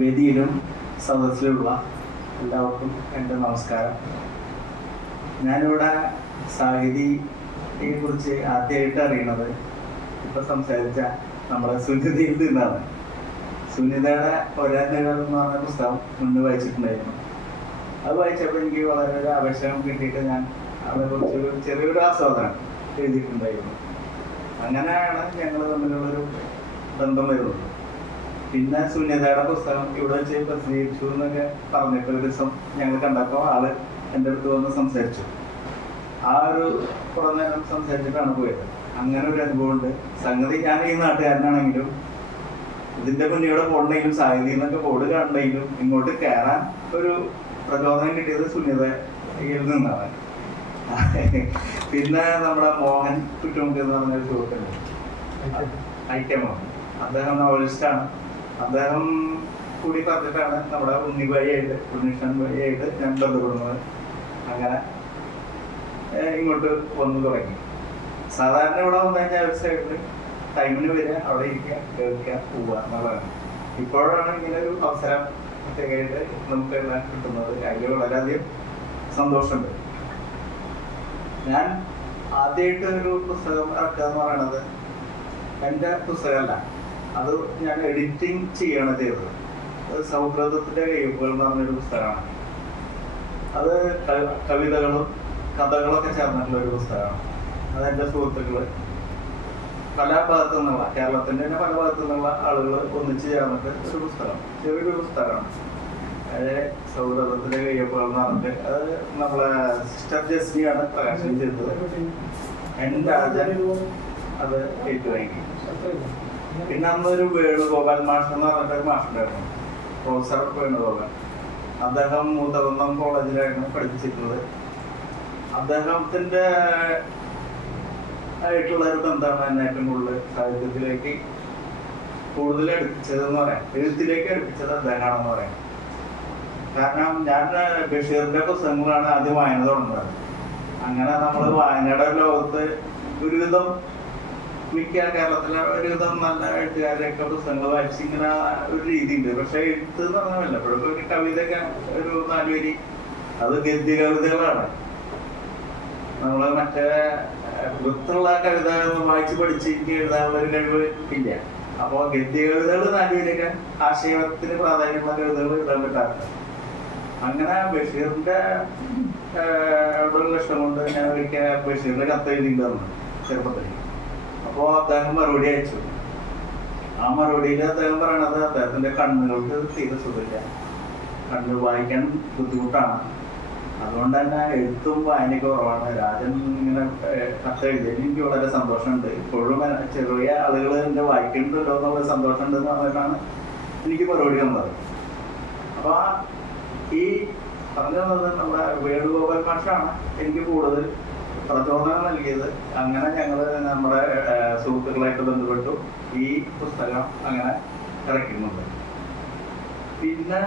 വേദിയിലും സദസ്സിലുള്ള എല്ലാവർക്കും എന്റെ നമസ്കാരം. ഞാനിവിടെ സാഹിതിയെ കുറിച്ച് ആദ്യമായിട്ട് അറിയുന്നത് ഇപ്പൊ സംസാരിച്ച നമ്മുടെ സുനിതയിൽ നിന്നാണ്. സുനിതയുടെ ഒരാനുകൾ എന്ന് പറഞ്ഞ പുസ്തകം മുന്നേ വായിച്ചിട്ടുണ്ടായിരുന്നു. അത് വായിച്ചപ്പോൾ എനിക്ക് വളരെ ഒരു കിട്ടിയിട്ട് ഞാൻ അതിനെ കുറിച്ച് ഒരു ചെറിയൊരു ആസ്വാദനം എഴുതിയിട്ടുണ്ടായിരുന്നു. അങ്ങനെയാണ് ഞങ്ങൾ തമ്മിലുള്ളൊരു ബന്ധം വരുന്നത്. പിന്നെ സുനിതയുടെ പുസ്തകം ഇവിടെ വെച്ച് പ്രസിദ്ധീകരിച്ചു എന്നൊക്കെ പറഞ്ഞിട്ട് ഒരു ദിവസം ഞങ്ങൾ കണ്ടപ്പോൾ ആൾ എന്റെ അടുത്ത് വന്ന് സംസാരിച്ചു. ആ ഒരു കുറെ നേരം സംസാരിച്ചിട്ടാണ് പോയത്. അങ്ങനെ ഒരു അനുഭവമുണ്ട് സംഗതി ഞാൻ ഈ നാട്ടുകാരനാണെങ്കിലും ഇതിന്റെ മുന്നിലൂടെ പോകണമെങ്കിലും സാഹിതി എന്നൊക്കെ ബോർഡ് കാണണമെങ്കിലും ഇങ്ങോട്ട് കയറാൻ ഒരു പ്രചോദനം കിട്ടിയത് സുനിതയിൽ നിന്നാണ്. പിന്നെ നമ്മുടെ മോഹൻ കുറ്റുമുക്ക് എന്ന് പറഞ്ഞ ഒരു സുഹൃത്തുണ്ട് ഐറ്റം അദ്ദേഹം നോവലിസ്റ്റാണ് അദ്ദേഹം കൂടി പറഞ്ഞിട്ടാണ് നമ്മുടെ ഉണ്ണി വഴിയായിട്ട് ഉണ്ണിഷൻ വഴിയായിട്ട് ഞാൻ ബന്ധപ്പെടുന്നത്. അങ്ങനെ ഇങ്ങോട്ട് വന്നു തുടങ്ങി. സാധാരണ ഇവിടെ വന്നു കഴിഞ്ഞാൽ ഒരു ടൈമിന് വരിക അവിടെ ഇരിക്കുക കേൾക്കുക പോവുക എന്നുള്ളതാണ്. ഇപ്പോഴാണ് ഇങ്ങനെ ഒരു അവസരം പ്രത്യേകമായിട്ട് നമുക്ക് എല്ലാം കിട്ടുന്നത്. അതിൽ വളരെയധികം സന്തോഷമുണ്ട്. ഞാൻ ആദ്യമായിട്ട് ഒരു പുസ്തകം ഇറക്കുക എന്ന് പറയണത് എന്റെ പുസ്തകമല്ല. അത് ഞാൻ എഡിറ്റിംഗ് ചെയ്യാണ് ചെയ്തത്. സൗഹൃദത്തിന്റെ കഴിവുകൾ എന്ന് പറഞ്ഞൊരു പുസ്തകമാണ്. അത് കവിതകളും കഥകളൊക്കെ ചേർന്നിട്ടുള്ള ഒരു പുസ്തകമാണ്. അത് എന്റെ സുഹൃത്തുക്കൾ പല ഭാഗത്തു നിന്നുള്ള കേരളത്തിന്റെ തന്നെ പല ഭാഗത്തു നിന്നുള്ള ആളുകൾ ഒന്നിച്ച് ചേർന്നിട്ട് ഒരു പുസ്തകം ചെറിയൊരു പുസ്തകമാണ്. അതായത് സൗഹൃദത്തിന്റെ കയ്യപ്പുകൾ എന്ന് പറഞ്ഞിട്ട് അത് നമ്മളെ സിസ്റ്റർ ജസ്മിയാണ് പ്രകാശനം ചെയ്തത്. എൻ രാജൻ അത് ഏറ്റുവാങ്ങി. പിന്നെ അന്നൊരു വേണുഗോപാൽ മാഷ് എന്ന് പറഞ്ഞിട്ട് മാഷുണ്ടായിരുന്നു. പ്രൊഫസർ വേണുഗോപാൽ അദ്ദേഹം മുതകുന്നം കോളേജിലായിരുന്നു പഠിപ്പിച്ചിരുന്നത് അദ്ദേഹത്തിന്റെ ആയിട്ടുള്ള ഒരു ബന്ധമാണ് എന്നെ ഏറ്റവും കൂടുതൽ സാഹിത്യത്തിലേക്ക് കൂടുതൽ അടുപ്പിച്ചതെന്ന് പറയാം. എഴുത്തിലേക്ക് അടുപ്പിച്ചത് അദ്ദേഹമാണെന്ന് പറയാം. കാരണം ഞാൻ ബഷീറിന്റെ പുസ്തകങ്ങളാണ് ആദ്യം വായന തുടങ്ങുന്നത്. അങ്ങനെ നമ്മൾ വായനയുടെ ലോകത്ത് ഒരുവിധം മിക്ക കേരളത്തിലെ ഒരുവിധം നല്ല എഴുത്തുകാരെയൊക്കെ പുസ്തകങ്ങൾ വായിച്ച് ഇങ്ങനെ ഒരു രീതി ഉണ്ട് പക്ഷെ എഴുത്ത് എന്ന് പറഞ്ഞാൽ വല്ലപ്പോഴും ഒരു കവിതയൊക്കെ ഒരു നാല് വരി അത് ഗദ്യ കവിതകളാണ്. നമ്മൾ മറ്റേ വൃത്തുള്ള കവിത വായിച്ച് പഠിച്ച് എഴുതാനുള്ള ഒരു കഴിവ് ഇല്ല. അപ്പോ ഗദ്യ കവിതകൾ നാല് വരിയൊക്കെ ആശയത്തിന് പ്രാധാന്യമുള്ള കവിതകൾ എഴുതാൻ പറ്റാറുണ്ട്. അങ്ങനെ ബഷീറിന്റെ ഏഹ്, ഒരു ഇഷ്ടം കൊണ്ട് ഞാൻ ഒരിക്കൽ ബഷീറിന്റെ കത്ത് എഴുതിയിട്ടുണ്ടായിരുന്നു ചെറുപ്പത്തിൽ അപ്പോ അദ്ദേഹം മറുപടി അയച്ചു. ആ മറുപടിയിൽ അദ്ദേഹം പറയണത് അദ്ദേഹത്തിന്റെ കണ്ണുകൾക്ക് തീരെ സുഖമില്ല. കണ്ണ് വായിക്കാൻ ബുദ്ധിമുട്ടാണ്. അതുകൊണ്ട് തന്നെ എഴുത്തും വായനയ്ക്ക് കുറവാണ്. രാജൻ ഇങ്ങനെ കത്ത് എഴുതിയതിൽ എനിക്ക് വളരെ സന്തോഷമുണ്ട്. ഇപ്പോഴും ചെറിയ ആളുകൾ എന്റെ വായിക്കുന്നുണ്ടല്ലോ എന്നുള്ള സന്തോഷമുണ്ട് എന്ന് പറഞ്ഞിട്ടാണ് എനിക്ക് മറുപടി വന്നത് അപ്പൊ ഈ പറഞ്ഞു വന്നത് നമ്മുടെ വേണുഗോപാൽ മാഷാണ് എനിക്ക് കൂടുതൽ പ്രചോദനം നൽകിയത്? അങ്ങനെ ഞങ്ങൾ നമ്മുടെ സുഹൃത്തുക്കളായിട്ട് ബന്ധപ്പെട്ടു. ഈ പുസ്തകം അങ്ങനെ ഇറക്കുന്നുണ്ട്. പിന്നെ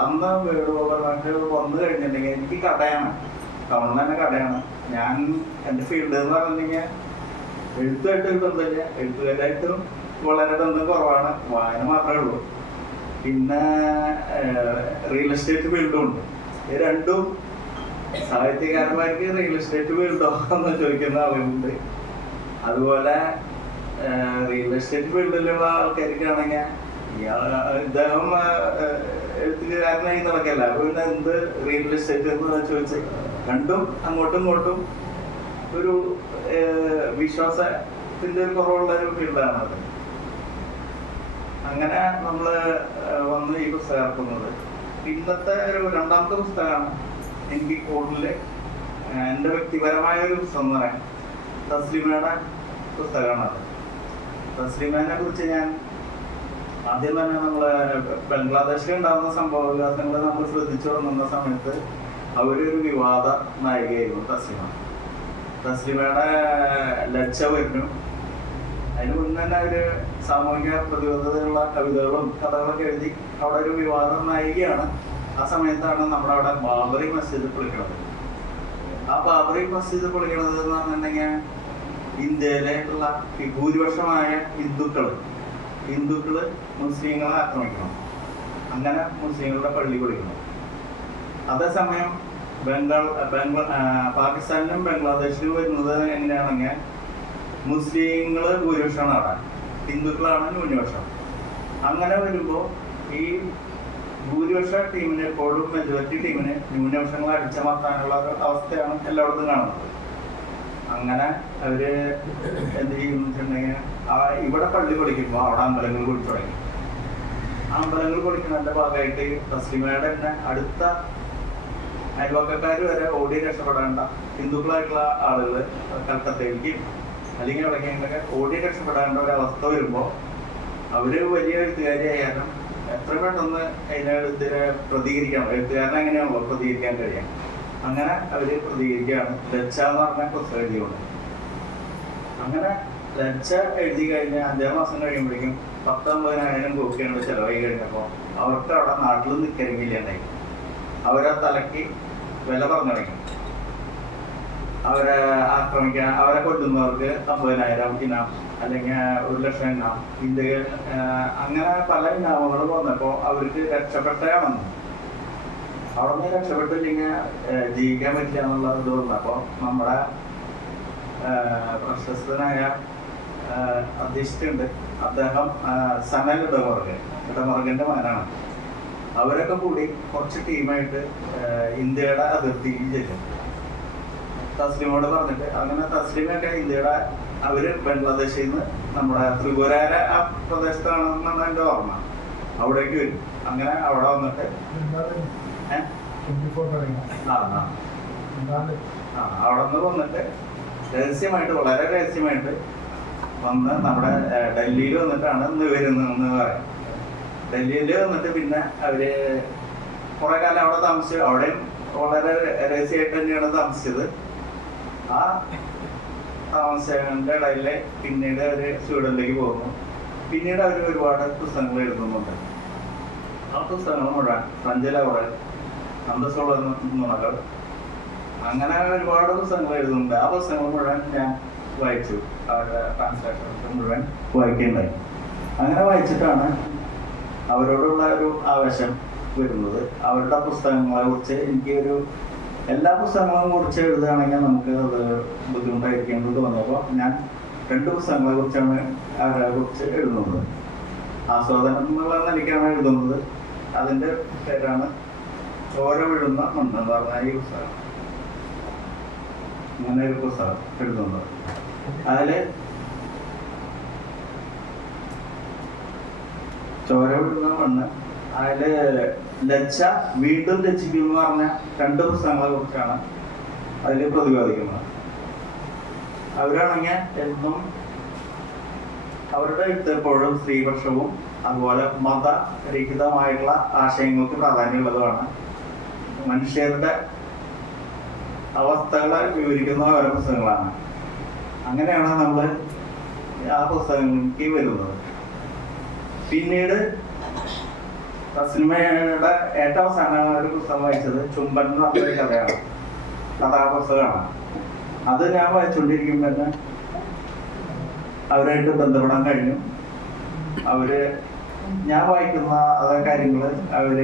അന്ന് വീട് മാഷ് വന്നു കഴിഞ്ഞിട്ടുണ്ടെങ്കിൽ എനിക്ക് കടയാണ്. ടൗണിൽ തന്നെ കടയാണ്. ഞാൻ എന്റെ ഫീൽഡ് എന്ന് പറഞ്ഞിട്ടുണ്ടെങ്കിൽ എഴുത്തുമായിട്ട് ഒരു ബന്ധമില്ല. എഴുത്തുകാരായിട്ടും വളരെ ബന്ധം കുറവാണ്. വായന മാത്രമേ ഉള്ളൂ. പിന്നെ റിയൽ എസ്റ്റേറ്റ് ഫീൽഡും ഉണ്ട്. രണ്ടും സാഹിത്യകാരന്മാർക്ക് റിയൽ എസ്റ്റേറ്റ് ഫീൽഡോ എന്ന് ചോദിക്കുന്ന ആളുകളുണ്ട്. അതുപോലെ റിയൽ എസ്റ്റേറ്റ് ഫീൽഡിലുള്ള ആൾക്കാർക്കാണെങ്കിൽ ഇയാൾ ഇദ്ദേഹം എഴുത്തുകാരനായി നടക്കല്ല പിന്നെ എന്ത് റിയൽ എസ്റ്റേറ്റ് എന്ന് ചോദിച്ച്? രണ്ടും അങ്ങോട്ടും ഇങ്ങോട്ടും ഒരു വിശ്വാസത്തിന്റെ ഒരു കുറവുള്ള ഒരു ഫീൽഡാണ് അത്. അങ്ങനെ നമ്മൾ വന്ന് ഈ പുസ്തകം ഇറക്കുന്നത് ഇന്നത്തെ ഒരു രണ്ടാമത്തെ പുസ്തകമാണ് എനിക്ക് കൂടുതൽ എന്റെ വ്യക്തിപരമായ ഒരു പറയാം തസ്ലിമയുടെ പുസ്തകമാണ് അത്. തസ്ലിമേനെ കുറിച്ച് ഞാൻ ആദ്യം തന്നെ നമ്മൾ ബംഗ്ലാദേശിൽ ഉണ്ടാകുന്ന സംഭവ വികാസങ്ങൾ നമ്മൾ ശ്രദ്ധിച്ചു തുടങ്ങുന്ന സമയത്ത് അവരൊരു വിവാദ നായികയായിരുന്നു തസ്ലിമ. തസ്ലിമയുടെ ലക്ഷ വരുന്നു. അതിന് മുന്നേ തന്നെ അവർ സാമൂഹിക പ്രതിബദ്ധതയുള്ള കവിതകളും കഥകളൊക്കെ എഴുതി അവിടെ ഒരു വിവാദ നായികയാണ്. ആ സമയത്താണ് നമ്മുടെ അവിടെ ബാബറി മസ്ജിദ് പൊളിക്കുന്നത് ആ ബാബറി മസ്ജിദ് പൊളിക്കണത് എന്ന് പറഞ്ഞിട്ടുണ്ടെങ്കിൽ ഇന്ത്യയിലേക്കുള്ള ഭൂരിപക്ഷമായ ഹിന്ദുക്കൾ ഹിന്ദുക്കൾ മുസ്ലിങ്ങളെ ആക്രമിക്കണം. അങ്ങനെ മുസ്ലിങ്ങളുടെ പള്ളി പൊളിക്കണം. അതേസമയം ബംഗാൾ ബംഗ്ലാ പാകിസ്ഥാനിലും ബംഗ്ലാദേശിലും വരുന്നത് എങ്ങനെയാണെങ്കിൽ മുസ്ലിങ്ങൾ ഭൂരിപക്ഷമാണ് അവിടെ. ഹിന്ദുക്കളാണ് ന്യൂനപക്ഷം. അങ്ങനെ വരുമ്പോൾ ഈ ഭൂരിപക്ഷ ടീമിന് എപ്പോഴും മെജോറിറ്റി ടീമിന് ന്യൂനപക്ഷങ്ങൾ അടിച്ചമർത്താനുള്ള ഒരു അവസ്ഥയാണ് എല്ലായിടത്തും കാണുന്നത്. അങ്ങനെ അവർ എന്ത് ചെയ്യുന്നു വെച്ചിട്ടുണ്ടെങ്കിൽ ഇവിടെ പള്ളി പൊളിക്കുമ്പോൾ അവിടെ അമ്പലങ്ങൾ പൊളിച്ചു തുടങ്ങി. അമ്പലങ്ങൾ പൊളിക്കുന്നതിന്റെ ഭാഗമായിട്ട് തസ്ലിമയുടെ തന്നെ അടുത്ത അയൽവക്കക്കാർ വരെ ഓടി രക്ഷപ്പെടേണ്ട ഹിന്ദുക്കളായിട്ടുള്ള ആളുകൾ കൽക്കത്തയിലേക്കും അല്ലെങ്കിൽ എവിടെയെങ്കിലൊക്കെ ഓടി രക്ഷപ്പെടേണ്ട ഒരു അവസ്ഥ വരുമ്പോൾ അവർ വലിയ എഴുത്തുകാരിയായാലും എത്ര പെട്ടെന്ന് അതിനെതിരെ പ്രതികരിക്കണം? എഴുത്തുകാരനെ എങ്ങനെയാണല്ലോ പ്രതികരിക്കാൻ കഴിയാം അങ്ങനെ അവർ പ്രതികരിക്കുകയാണ്. ലജ്ജ എന്ന് പറഞ്ഞ പുസ്തകം എഴുതിയുണ്ട് അങ്ങനെ ലജ്ജ എഴുതി കഴിഞ്ഞ അഞ്ചാം മാസം കഴിയുമ്പോഴേക്കും പത്തൊമ്പതിനായിരം കോപ്പിയാണ് ചെലവായി കഴിഞ്ഞപ്പോൾ അവർക്ക് അവിടെ നാട്ടിൽ നിൽക്കണമെങ്കിലുണ്ടായി അവരെ തലക്ക് വില പറഞ്ഞു തുടങ്ങി അവരെ ആക്രമിക്കാൻ അവരെ കൊല്ലുന്നവർക്ക് അമ്പതിനായിരം ഇനാം അല്ലെങ്കിൽ ഒരു ലക്ഷം എണ്ണ ഇന്ത്യ അങ്ങനെ പല ഇനാമുകൾ വന്നപ്പോൾ അവർക്ക് രക്ഷപ്പെട്ടേ വന്നു അവിടെ നിന്ന് രക്ഷപ്പെട്ടില്ലെങ്കിൽ ജീവിക്കാൻ പറ്റില്ല എന്നുള്ള ഇത് വന്നപ്പോൾ നമ്മുടെ പ്രശസ്തനായ ഏഹ്, അധ്യക്ഷനുണ്ട് അദ്ദേഹം സനൽ ഇടമർഗൻ ഇടമർഗന്റെ മകനാണ്. അവരൊക്കെ കൂടി കുറച്ച് ടീമായിട്ട് ഇന്ത്യയുടെ അതിർത്തിയിൽ ചെല്ലും. തസ്ലിമോട് പറഞ്ഞിട്ട് അങ്ങനെ തസ്ലിമൊക്കെ ഇന്ത്യയുടെ അവർ ബംഗ്ലാദേശിൽ നിന്ന് നമ്മുടെ ത്രിപുരാര ആ പ്രദേശത്താണെന്നാണ് എന്റെ ഓർമ്മ. അവിടേക്ക് വരും. അങ്ങനെ അവിടെ വന്നിട്ട് ആ അവിടെ നിന്ന് വന്നിട്ട് രഹസ്യമായിട്ട് വളരെ രഹസ്യമായിട്ട് വന്ന് നമ്മുടെ ഡൽഹിയിൽ വന്നിട്ടാണ് ഇന്ന് വരുന്നതെന്ന് പറയാം. ഡൽഹിയിൽ വന്നിട്ട് പിന്നെ അവർ കുറെ കാലം അവിടെ താമസിച്ചു. അവിടെയും വളരെ രഹസ്യമായിട്ട് തന്നെയാണ് താമസിച്ചത്. ആ താമസങ്ങളുടെ ഇടയിൽ പിന്നീട് അവർ സ്വീഡനിലേക്ക് പോകുന്നു. പിന്നീട് അവർ ഒരുപാട് പുസ്തകങ്ങൾ എഴുതുന്നുണ്ട് ആ പുസ്തകങ്ങൾ മുഴുവൻ ഫ്രഞ്ചിലവിടെ അന്തസ്സുള്ള നുണകൾ അങ്ങനെ ഒരുപാട് പുസ്തകങ്ങൾ എഴുതുന്നുണ്ട്. ആ പുസ്തകങ്ങൾ മുഴുവൻ ഞാൻ വായിച്ചു. അവരുടെ ട്രാൻസ്ലേഷൻ മുഴുവൻ വായിക്കുകയുണ്ടായി. അങ്ങനെ വായിച്ചിട്ടാണ് അവരോടുള്ള ഒരു ആവേശം വരുന്നത്. അവരുടെ പുസ്തകങ്ങളെ കുറിച്ച് എനിക്ക് ഒരു എല്ലാ പുസ്തകങ്ങളും കുറിച്ച് എഴുതുകയാണെങ്കിൽ നമുക്ക് അത് ബുദ്ധിമുട്ടായിരിക്കും എന്ന് തോന്നിയപ്പോൾ ഞാൻ രണ്ട് പുസ്തകങ്ങളെ കുറിച്ചാണ് അവരെ കുറിച്ച് എഴുതുന്നത്. ആസ്വാദനം എന്നുള്ള നിലയ്ക്കാണ് എഴുതുന്നത്. അതിന്റെ പേരാണ് ചോര വിഴുന്ന മണ്ണ് എന്ന് പറഞ്ഞ ഈ പുസ്തകം. അങ്ങനെ ഒരു പുസ്തകം എഴുതുന്നത്. അതിൽ ചോര വിഴുന്ന മണ്ണ് അതിൽ ലച്ച വീണ്ടും ലച്ചിക്കും എന്ന് പറഞ്ഞ രണ്ട് പുസ്തകങ്ങളെ കുറിച്ചാണ് അതിൽ പ്രതിപാദിക്കുന്നത്. അവരാണെങ്കിൽ എന്നും അവരുടെ അടുത്ത് എപ്പോഴും സ്ത്രീപക്ഷവും അതുപോലെ മതരഹിതമായിട്ടുള്ള ആശയങ്ങൾക്ക് പ്രാധാന്യമുള്ളതുമാണ് മനുഷ്യരുടെ അവസ്ഥകളെ വിവരിക്കുന്ന ഓരോ പുസ്തകങ്ങളാണ് അങ്ങനെയാണ് നമ്മൾ ആ പുസ്തകങ്ങൾക്ക് വരുന്നത്. പിന്നീട് സിനിമയുടെ ഏറ്റവും അവസാനം ഒരു പുസ്തകം വായിച്ചത്. ചുംബൻ എന്ന് പറഞ്ഞൊരു കഥയാണ്. കഥാപുസ്തകമാണ് അത് ഞാൻ വായിച്ചുകൊണ്ടിരിക്കുമ്പോൾ തന്നെ അവരായിട്ട് ബന്ധപ്പെടാൻ കഴിഞ്ഞു. അവർ ഞാൻ വായിക്കുന്ന അതേ കാര്യങ്ങൾ അവർ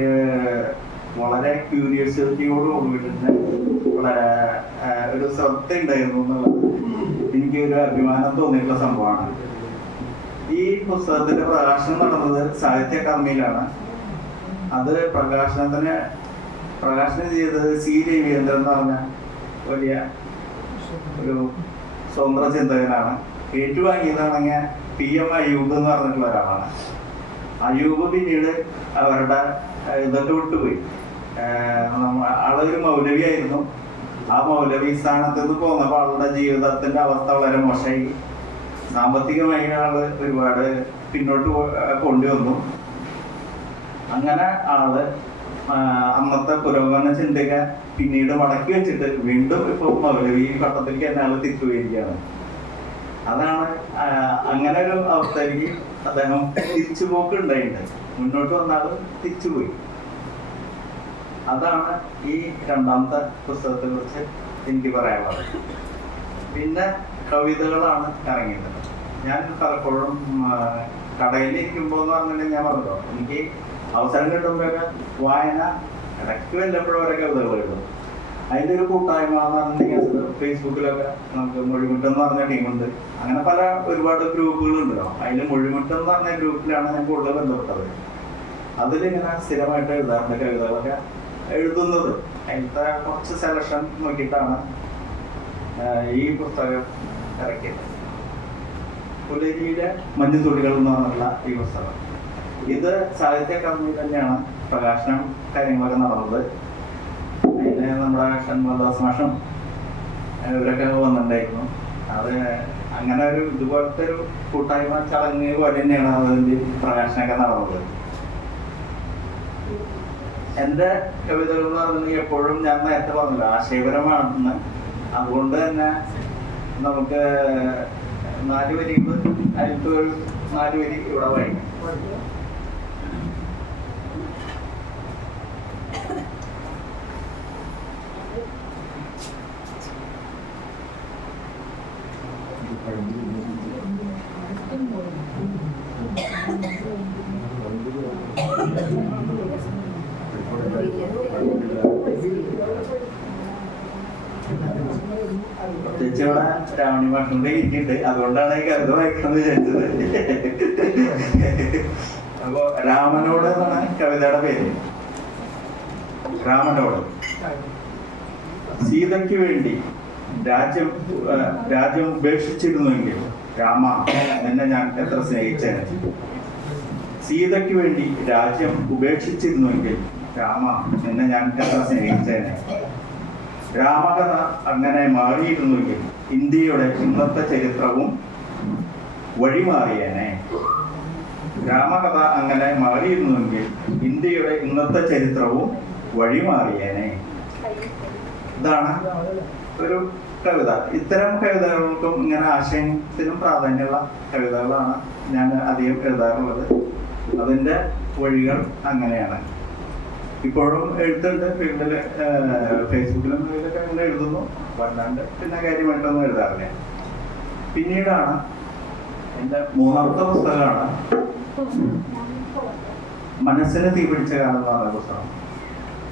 വളരെ ക്യൂരിയോസിറ്റിയോട് കൂടിയിട്ട് വളരെ ഒരു ശ്രദ്ധ ഉണ്ടായിരുന്നു എന്നുള്ളത് എനിക്ക് ഒരു അഭിമാനം തോന്നിയിട്ടുള്ള സംഭവമാണ്. ഈ പുസ്തകത്തിന്റെ പ്രകാശനം നടന്നത് സാഹിത്യ അക്കാദമിയിലാണ് അത് പ്രകാശനത്തിന് പ്രകാശനം ചെയ്തത്? സി രവീന്ദ്രൻ എന്ന് പറഞ്ഞ വലിയ ഒരു സ്വതന്ത്ര ചിന്തകനാണ്. ഏറ്റുവാങ്ങിയതാണെങ്കിൽ പി എം അയ്യൂബ് എന്ന് പറഞ്ഞിട്ടുള്ള ഒരാളാണ്. അയ്യൂബ് പിന്നീട് അവരുടെ ഇതൊക്കെ വിട്ടുപോയി. ആളൊരു മൗലവി ആളൊരു മൗലവിയായിരുന്നു. ആ മൗലവി സ്ഥാനത്ത് നിന്ന് പോന്നപ്പോൾ ആളുടെ ജീവിതത്തിന്റെ അവസ്ഥ വളരെ മോശമായി. സാമ്പത്തികമായി ആൾ ഒരുപാട് പിന്നോട്ട് കൊണ്ടുവന്നു. അങ്ങനെ ആൾ അന്നത്തെ പുരോഗമന ചിന്തക പിന്നീട് മടക്കി വെച്ചിട്ട് വീണ്ടും ഇപ്പൊ മൗലവി ഘട്ടത്തിലേക്ക് തന്നെ ആൾ തിരിച്ചു പോയിരിക്കുകയാണ് അതാണ് അങ്ങനെ ഒരു അവസ്ഥയിലേക്ക് അദ്ദേഹം തിരിച്ചുപോക്ക് ഉണ്ടായിട്ടുണ്ട് മുന്നോട്ട് വന്നാലും തിരിച്ചുപോയി. അതാണ് ഈ രണ്ടാമത്തെ പുസ്തകത്തെ കുറിച്ച് എനിക്ക് പറയാനുള്ളത്. പിന്നെ കവിതകളാണ് ഇറങ്ങിയിട്ടുള്ളത് ഞാൻ പലപ്പോഴും കടയിൽ ഇരിക്കുമ്പോൾ എന്ന് പറഞ്ഞിട്ടുണ്ടെങ്കിൽ ഞാൻ പറഞ്ഞല്ലോ എനിക്ക് അവസരം കിട്ടുമ്പോഴൊക്കെ വായന ഇടയ്ക്ക് വല്ലപ്പോഴും ഓരോ കവിതകൾ എഴുതും അതിന്റെ ഒരു കൂട്ടായ്മ ഫേസ്ബുക്കിലൊക്കെ നമുക്ക് മൊഴിമുട്ടം എന്ന് പറഞ്ഞ ടീമുണ്ട്. അങ്ങനെ പല ഒരുപാട് ഗ്രൂപ്പുകളുണ്ടല്ലോ അതിൽ മൊഴിമുട്ടം എന്ന് പറഞ്ഞ ഗ്രൂപ്പിലാണ് ഞാൻ കൂടുതൽ ബന്ധപ്പെട്ടത്. അതിലിങ്ങനെ സ്ഥിരമായിട്ട് എഴുതാറുണ്ട് കവിതകളൊക്കെ എഴുതുന്നത്. അതിലത്തെ കുറച്ച് സെലക്ഷൻ നോക്കിയിട്ടാണ് ഈ പുസ്തകം ഇറക്കിയത്. പുലരിയിലെ മഞ്ഞുതുള്ളികൾ എന്ന് പറഞ്ഞിട്ടുള്ള ഈ പുസ്തകം. ഇത് സാഹിത്യ അക്കാദമി തന്നെയാണ് പ്രകാശനം കാര്യങ്ങളൊക്കെ നടന്നത്. അതിന് നമ്മുടെ ഷൺമദാസ് മാഷം ഇവരൊക്കെ വന്നിട്ടുണ്ടായിരുന്നു. അത് അങ്ങനെ ഒരു ഇതുപോലത്തെ ഒരു കൂട്ടായ്മ ചടങ്ങ് പോലെ തന്നെയാണ് അതിന്റെ പ്രകാശനമൊക്കെ നടന്നത്. എന്റെ കവിതകൾ എന്ന് പറഞ്ഞിട്ടുണ്ടെങ്കിൽ എപ്പോഴും ഞാൻ നേരത്തെ പറഞ്ഞില്ല ആശയപരമാണെന്ന്. അതുകൊണ്ട് തന്നെ നമുക്ക് നാല് വരികൾ അതിലത്തെ ഒരു നാല് വരി ഇവിടെ വായിക്കാം. ഇവിടെ രാവണി ഭക്ഷണത്തെ ഇരിക്കുന്നുണ്ട് അതുകൊണ്ടാണ് ഈ കവിത വായിക്കണം വിചാരിച്ചത്. അപ്പോ രാമനോട് എന്നാണ് കവിതയുടെ പേര്? രാമനോട്. സീതയ്ക്ക് വേണ്ടി രാജ്യം രാജ്യം ഉപേക്ഷിച്ചിരുന്നുവെങ്കിൽ രാമ എന്നെ ഞാൻ എത്ര സ്നേഹിച്ചേനെ. സീതയ്ക്ക് വേണ്ടി രാജ്യം ഉപേക്ഷിച്ചിരുന്നുവെങ്കിൽ രാമ എന്നെ ഞാൻ എത്ര സ്നേഹിച്ചേനെ. രാമകഥ അങ്ങനെ മാറിയിരുന്നുവെങ്കിൽ ഇന്ത്യയുടെ ഇന്നത്തെ ചരിത്രവും വഴിമാറിയേനെ. രാമകഥ അങ്ങനെ മാറിയിരുന്നുവെങ്കിൽ ഇന്ത്യയുടെ ഇന്നത്തെ ചരിത്രവും വഴിമാറിയേനെ. ഇതാണ് ഒരു കവിത. ഇത്തരം കവിതകൾക്കും ഇങ്ങനെ ആശയത്തിനും പ്രാധാന്യമുള്ള കവിതകളാണ് ഞാൻ അധികം എഴുതാറുള്ളത്. അതിന്റെ വഴികൾ അങ്ങനെയാണ്. ഇപ്പോഴും എഴുത്തുണ്ട്. ഫീൽഡിൽ ഫേസ്ബുക്കിലും ഇതിലൊക്കെ അങ്ങനെ എഴുതുന്നു. അല്ലാണ്ട് പിന്നെ കാര്യമായിട്ടൊന്നും എഴുതാറില്ല. പിന്നീടാണ് എന്റെ മൂന്നാമത്തെ പുസ്തകമാണ് മനസ്സിന് തീ പിടിച്ച കാലം എന്ന് പറയുന്ന പുസ്തകം.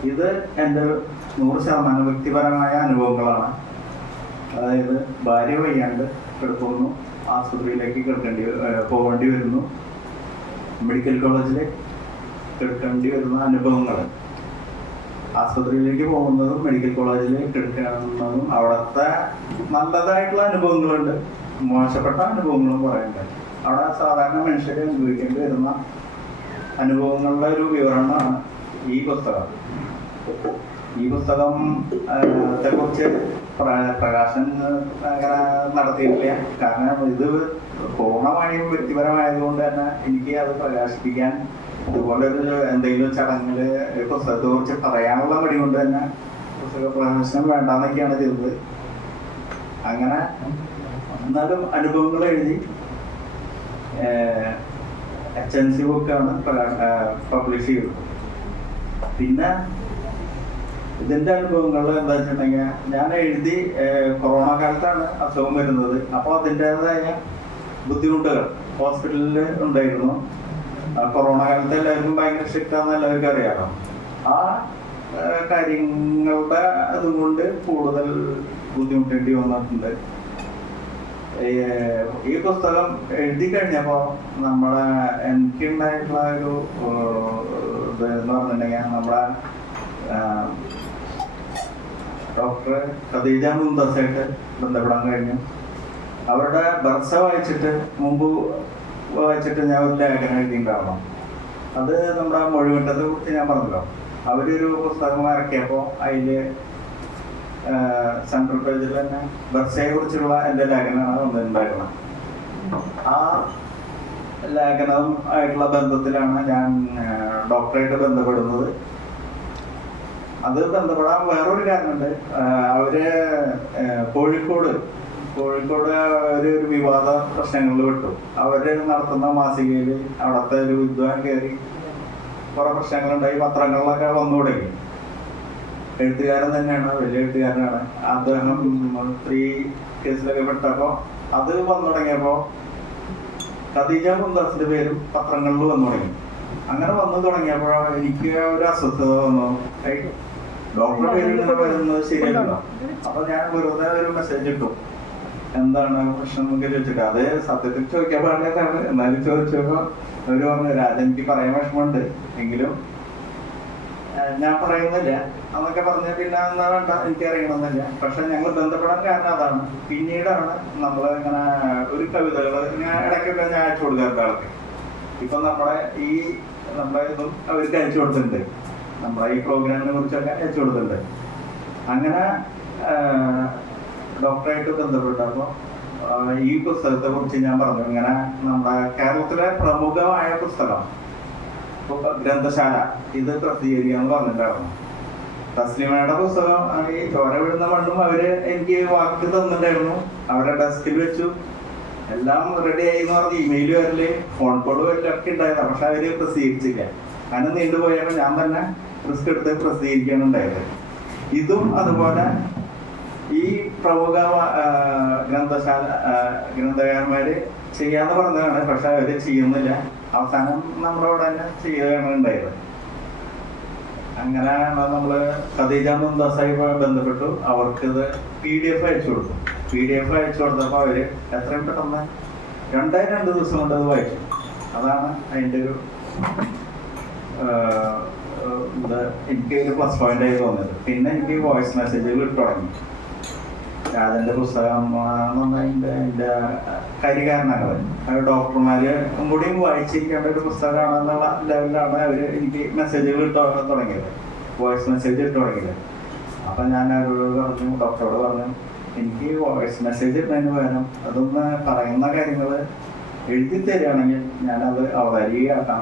ഇത് എന്റെ നൂറ് ശതമാനം വ്യക്തിപരമായ അനുഭവങ്ങളാണ്. അതായത് ഭാര്യ വയ്യാണ്ട് കിടക്കുന്നു. ആശുപത്രിയിലേക്ക് കിടക്കേണ്ടി പോകേണ്ടി വരുന്നു. മെഡിക്കൽ കോളേജിൽ കിടക്കേണ്ടി വരുന്ന അനുഭവങ്ങൾ ആശുപത്രിയിലേക്ക് പോകുന്നതും മെഡിക്കൽ കോളേജിൽ കിടക്കുന്നതും അവിടുത്തെ നല്ലതായിട്ടുള്ള അനുഭവങ്ങളുണ്ട്. മോശപ്പെട്ട അനുഭവങ്ങളും പറയണ്ട അവിടെ സാധാരണ മനുഷ്യരെ അനുഭവിക്കേണ്ടി വരുന്ന അനുഭവങ്ങളുടെ ഒരു വിവരണമാണ് ഈ പുസ്തകം. ഈ പുസ്തകം കുറിച്ച് പ്രകാശൻ അങ്ങനെ നടത്തിയിട്ടില്ല. കാരണം ഇത് പൂർണമായും വ്യക്തിപരമായതുകൊണ്ട് തന്നെ എനിക്ക് അത് പ്രകാശിപ്പിക്കാൻ ഇതുപോലെ ഒരു എന്തെങ്കിലും ചടങ്ങിൽ പുസ്തകത്തെ കുറിച്ച് പറയാനുള്ള മടി കൊണ്ട് തന്നെ പുസ്തക പ്രദർശനം വേണ്ടാന്നൊക്കെയാണ് ചെയ്തത്. അങ്ങനെ എന്നാലും അനുഭവങ്ങൾ എഴുതി. എച്ച് എൻ സി ബുക്കാണ് പബ്ലിഷ് ചെയ്തത്. പിന്നെ ഇതിന്റെ അനുഭവങ്ങൾ എന്താ വെച്ചിട്ടുണ്ടെങ്കിൽ ഞാൻ എഴുതി കൊറോണ കാലത്താണ് അസുഖം വരുന്നത്. അപ്പോൾ അതിന്റെതായ ബുദ്ധിമുട്ടുകൾ ഹോസ്പിറ്റലിൽ ഉണ്ടായിരുന്നു. കൊറോണ കാലത്ത് എല്ലാവർക്കും ഭയങ്കര സ്ട്രിക്റ്റാന്ന് എല്ലാവർക്കും അറിയാമോ ആ കാര്യങ്ങളുടെ അതുകൊണ്ട് കൂടുതൽ ബുദ്ധിമുട്ടേണ്ടി വന്നിട്ടുണ്ട്. ഈ പുസ്തകം എഴുതി കഴിഞ്ഞപ്പോൾ നമ്മളെ എനിക്കുണ്ടായിട്ടുള്ള ഒരു ഏഹ്, ഇത് എന്ന് പറഞ്ഞിട്ടുണ്ടെങ്കിൽ നമ്മളെ ഡോക്ടർ ഖദീജ മുന്തസായിട്ട് ബന്ധപ്പെടാൻ കഴിഞ്ഞു. അവരുടെ ബർസ വായിച്ചിട്ട് മുമ്പ് വായിച്ചിട്ട് ഞാൻ ഒരു ലേഖനം എഴുതിയിട്ടുണ്ടാവണം. അത് നമ്മുടെ മൊഴിവിട്ടത് കുറിച്ച് ഞാൻ പറഞ്ഞല്ലോ. അവരൊരു പുസ്തകം ഇറക്കിയപ്പോൾ അതിൽ സെൻട്രൽ പേജിൽ തന്നെ ബർസയെ കുറിച്ചുള്ള എന്റെ ലേഖനമാണ് വന്നിട്ടുണ്ടായിരുന്നത്. ആ ലേഖനം ആയിട്ടുള്ള ബന്ധത്തിലാണ് ഞാൻ ഡോക്ടറായിട്ട് ബന്ധപ്പെടുന്നത്. അത് ബന്ധപ്പെടാൻ വേറൊരു കാരണമുണ്ട്. അവർ കോഴിക്കോട് കോഴിക്കോട് ഒരു ഒരു വിവാദ പ്രശ്നങ്ങളിൽ വിട്ടു അവർ നടത്തുന്ന മാസികയിൽ അവിടുത്തെ ഒരു വിദ്വാൻ കയറി കുറെ പ്രശ്നങ്ങളുണ്ടായി പത്രങ്ങളിലൊക്കെ വന്നു തുടങ്ങി. എഴുത്തുകാരൻ തന്നെയാണ് വലിയ എഴുത്തുകാരനാണ്. അദ്ദേഹം സ്ത്രീ കേസിലൊക്കെ പെട്ടപ്പോൾ അത് വന്നു തുടങ്ങിയപ്പോൾ ഖദീജ മുന്താസിന്റെ പേരും പത്രങ്ങളിൽ വന്നു തുടങ്ങി. അങ്ങനെ വന്നു തുടങ്ങിയപ്പോഴാണ് എനിക്ക് ഒരു അസ്വസ്ഥത വന്നു. ഡോക്ടറുടെ പേര് ഇങ്ങനെ വരുന്നത് ശരിയല്ലോ അപ്പൊ ഞാൻ വെറുതെ ഒരു മെസ്സേജ് ഇട്ടു. എന്താണ് പ്രശ്നം എന്നൊക്കെ ചോദിച്ചിട്ട് അത് സത്യത്തിൽ ചോദിക്കാൻ പാടില്ലാത്തതാണ്. എന്നാലും ചോദിച്ചപ്പോ അവർ പറഞ്ഞു രാജ എനിക്ക് പറയാൻ വിഷമമുണ്ട്. എങ്കിലും ഞാൻ പറയുന്നില്ല. എന്നൊക്കെ പറഞ്ഞ പിന്നെ എന്നാ വേണ്ട എനിക്ക് അറിയണമെന്നില്ല പക്ഷെ ഞങ്ങൾ ബന്ധപ്പെടാൻ കാരണം അതാണ്. പിന്നീടാണ് നമ്മൾ ഇങ്ങനെ ഒരു കവിതകൾ ഞാൻ ഇടയ്ക്കൊക്കെ ഞാൻ അയച്ചു കൊടുക്കാറുണ്ട് ആൾക്ക് ഇപ്പൊ നമ്മുടെ ഈ നമ്മളെ ഇതും അവർക്ക് അയച്ചു കൊടുത്തിട്ടുണ്ട്. നമ്മുടെ ഈ പ്രോഗ്രാമിനെ കുറിച്ചൊക്കെ അയച്ചു കൊടുത്തിട്ടുണ്ട്. അങ്ങനെ ഡോക്ടറായിട്ട് ബന്ധപ്പെട്ടപ്പോൾ ഈ പുസ്തകത്തെ കുറിച്ച് ഞാൻ പറഞ്ഞു. ഇങ്ങനെ നമ്മുടെ കേരളത്തിലെ പ്രമുഖമായ പുസ്തകം. ഗ്രന്ഥശാല ഇത് പ്രസിദ്ധീകരിക്കാന്ന് പറഞ്ഞിട്ടുണ്ടായിരുന്നു തസ്ലിമയുടെ പുസ്തകം ഈ ചോര വിടുന്ന മണ്ണും അവർ എനിക്ക് വാക്ക് തന്നിട്ടുണ്ടായിരുന്നു. അവരുടെ ഡെസ്കിൽ വെച്ചു. എല്ലാം റെഡി ആയി എന്ന് പറഞ്ഞ് ഇമെയിൽ വരൽ ഫോൺ കോൾ വരലൊക്കെ ഉണ്ടായിരുന്നു. പക്ഷെ അവർ പ്രസിദ്ധീകരിച്ചില്ല. അങ്ങനെ നീണ്ടുപോയപ്പോ ഞാൻ തന്നെ റിസ്ക് എടുത്ത് പ്രസിദ്ധീകരിക്കാനുണ്ടായത്. ഇതും അതുപോലെ ഈ പ്രമുഖ ഗ്രന്ഥശാല ഗ്രന്ഥകാരന്മാര് ചെയ്യാന്ന് പറഞ്ഞതാണ് പക്ഷെ അവർ ചെയ്യുന്നില്ല. അവസാനം നമ്മുടെ അവിടെ തന്നെ ചെയ്യുകയാണ് ഉണ്ടായത്. അങ്ങനെ നമ്മൾ ഖദീജ മുംതാസായി ബന്ധപ്പെട്ടു. അവർക്ക് ഇത് പി ഡി എഫ് അയച്ചു കൊടുത്തു. പി ഡി എഫ് അയച്ചു കൊടുത്തപ്പോൾ അവർ എത്രയും പെട്ടെന്ന് രണ്ടേ രണ്ട് ദിവസം കൊണ്ട് അത് വായിച്ചു. അതാണ് അതിന്റെ ഒരു എനിക്ക് ഒരു പ്ലസ് പോയിന്റ് ആയി തോന്നിയത്. പിന്നെ എനിക്ക് വോയിസ് മെസ്സേജുകൾ ഇട്ടു തുടങ്ങി. രാജന്റെ പുസ്തകം എന്റെ എന്റെ കരികാരണങ്ങൾ അത് ഡോക്ടർമാര് കൂടി വായിച്ചിരിക്കേണ്ട ഒരു പുസ്തകമാണെന്നുള്ള ലെവലിലാണ് അവർ എനിക്ക് മെസ്സേജുകൾ ഇട്ട് തുടങ്ങിയത്. വോയിസ് മെസ്സേജ് ഇട്ട് തുടങ്ങിയത്. അപ്പൊ ഞാൻ അവരോട് പറഞ്ഞു ഡോക്ടറോട് പറഞ്ഞു എനിക്ക് വോയിസ് മെസ്സേജ് ഇട്ടതിന് പകരം അതൊന്ന് പറയുന്ന കാര്യങ്ങൾ എഴുതി തരികയാണെങ്കിൽ ഞാനത് അവതാരികയാക്കാം.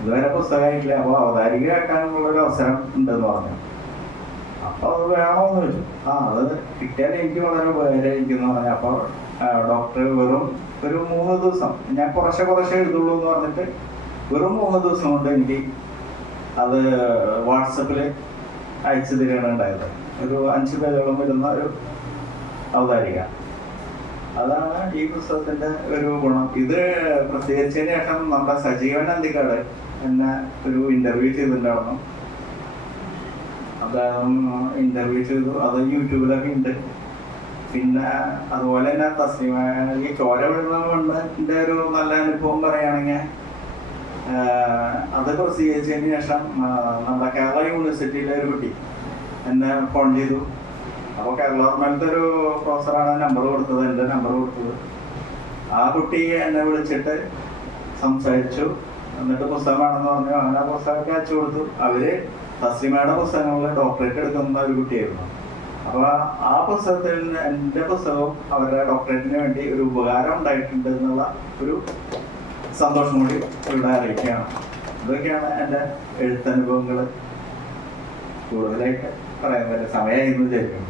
ഇതുവരെ പുസ്തകമായിട്ടില്ല അപ്പോൾ അവതാരികയാക്കാനുള്ള ഒരു അവസരം ഉണ്ടെന്ന് പറഞ്ഞു. അപ്പൊ അത് വേണമെന്ന് ചോദിച്ചു. ആ അത് കിട്ടിയാൽ എനിക്ക് വളരെ ഉപകാരമായിരിക്കും എന്ന് പറഞ്ഞു. അപ്പോൾ ഡോക്ടർ വെറും ഒരു മൂന്ന് ദിവസം ഞാൻ കുറച്ച് കുറച്ച് എഴുതുള്ളൂ എന്ന് പറഞ്ഞിട്ട് വെറും മൂന്ന് ദിവസം കൊണ്ട് എനിക്ക് അത് വാട്സപ്പിൽ അയച്ചു തരികയാണ് ഉണ്ടായത്. ഒരു അഞ്ച് പേരോളം വരുന്ന ഒരു അവതാരിക അതാണ് ഈ പുസ്തകത്തിന്റെ ഒരു ഗുണം. ഇത് പ്രത്യേകിച്ചതിന് ശേഷം നമ്മുടെ സജീവൻ അന്തിക്കാട് എന്നെ ഒരു ഇന്റർവ്യൂ ചെയ്തിട്ടുണ്ടായിരുന്നു. അദ്ദേഹം ഇന്റർവ്യൂ ചെയ്തു. അത് യൂട്യൂബിലൊക്കെ ഉണ്ട്. പിന്നെ അതുപോലെ തന്നെ തസ്ലിമ ഈ ചോര വിടുന്ന മണ്ണിന്റെ ഒരു നല്ല അനുഭവം പറയുകയാണെങ്കിൽ അത് പ്രസിദ്ധീകരിച്ചതിന് ശേഷം നമ്മുടെ കേരള യൂണിവേഴ്സിറ്റിയിലെ ഒരു കുട്ടി എന്നെ ഫോൺ ചെയ്തു. അപ്പോൾ കേരള ഗവൺമെന്റിന്റെ ഒരു പ്രൊഫസറാണ് നമ്പർ കൊടുത്തത് എന്റെ നമ്പർ കൊടുത്തത്. ആ കുട്ടി എന്നെ വിളിച്ചിട്ട് സംസാരിച്ചു. എന്നിട്ട് പുസ്തകമാണെന്ന് പറഞ്ഞു. അങ്ങനെ പുസ്തകമൊക്കെ അയച്ചു കൊടുത്തു. അവർ തസ്ലിമയുടെ പുസ്തകങ്ങളിൽ ഡോക്ടറേറ്റ് എടുക്കുന്ന ഒരു കുട്ടിയായിരുന്നു. അപ്പൊ ആ പുസ്തകത്തിൽ നിന്ന് എന്റെ പുസ്തകവും അവരുടെ ഡോക്ടറേറ്റിന് വേണ്ടി ഒരു ഉപകാരം ഉണ്ടായിട്ടുണ്ട് എന്നുള്ള ഒരു സന്തോഷം കൂടി ഇവിടെ അറിയിക്കുകയാണ്. ഇതൊക്കെയാണ് എന്റെ എഴുത്തനുഭവങ്ങൾ കൂടുതലായിട്ട് പറയാൻ പറ്റുന്ന സമയമായിരുന്നു വിചാരിക്കുന്നു.